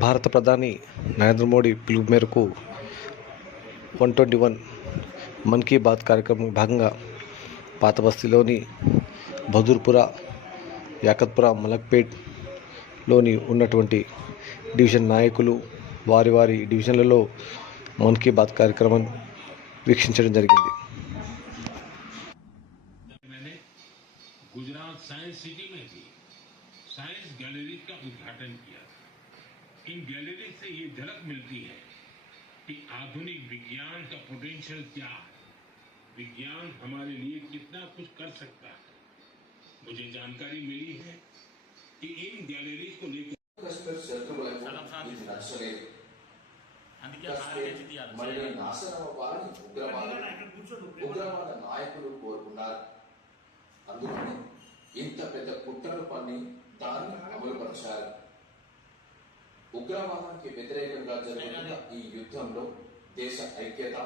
భారత ప్రధాని నరేంద్ర మోడీ పిలుపు మేరకు 121 మన్ కీ బాత్ కార్యక్రమం భాగంగా పాత బస్తీలోని బహదూర్పుర, యాకత్పుర, మలక్పేట్లోని ఉన్నటువంటి డివిజన్ నాయకులు వారి డివిజన్లలో మన్ కీ బాత్ కార్యక్రమం వీక్షించడం జరిగింది. गुजरात साइंस सिटी में भी साइंस गैलरी का उद्घाटन किया। इन गैलरी से ये झलक मिलती है कि आधुनिक विज्ञान का पोटेंशियल क्या है, विज्ञान हमारे लिए कितना कुछ कर सकता है। मुझे जानकारी मिली है कि इन गैलरीज को लेकर అందుకని ఇంత పెద్ద కుట్రలు పన్ని దాన్ని అమలుపరిచారు. ఉగ్రవాదానికి వ్యతిరేకంగా జరుగుతున్న ఈ యుద్ధంలో దేశ ఐక్యత